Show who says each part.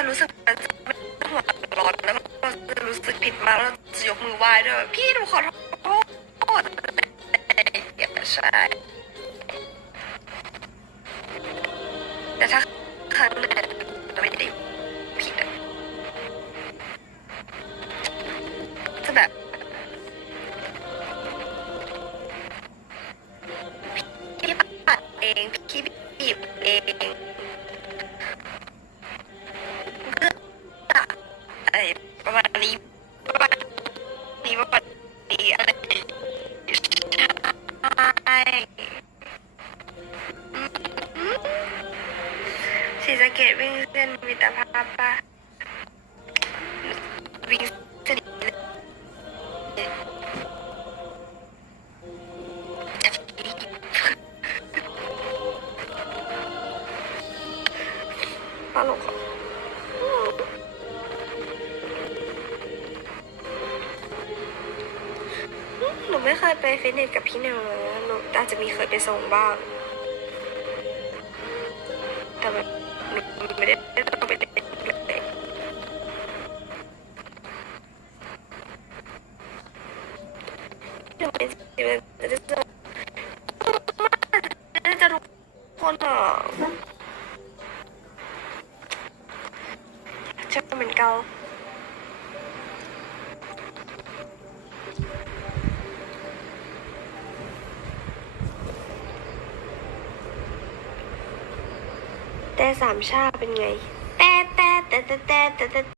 Speaker 1: จะรู้สึกมันจะไม่หัวร้อนแล้วเราจะรู้สึกผิดมากแล้วจะยกมือไหว้ด้วยพี่หนูขอโทษใช่แต่ถ้าครั้งนึ่งไม่ได้ผิดจะแบบพี่ปัดเองพี่บีบเอง ประมาณนี้ประมาณนี้ประมาณนี้อะไรใช่อืมสีสเกตวิ่งเส้นมิตรภาพปะวิ่งเส้นตลกอะ หนูไม่เคยไปฟิตเนสกับพี่เนวเลยหนูอาจจะมีเคยไปส่งบ้าง แต่แบบหนูไม่ได้ต้องไปเล่นเลยหนูเป็นสิบจะจะจะจะทุกคนอะชอบเหมือนเกา แต่สามชาเป็นไง แต่แต่แต่แต่แต่แต่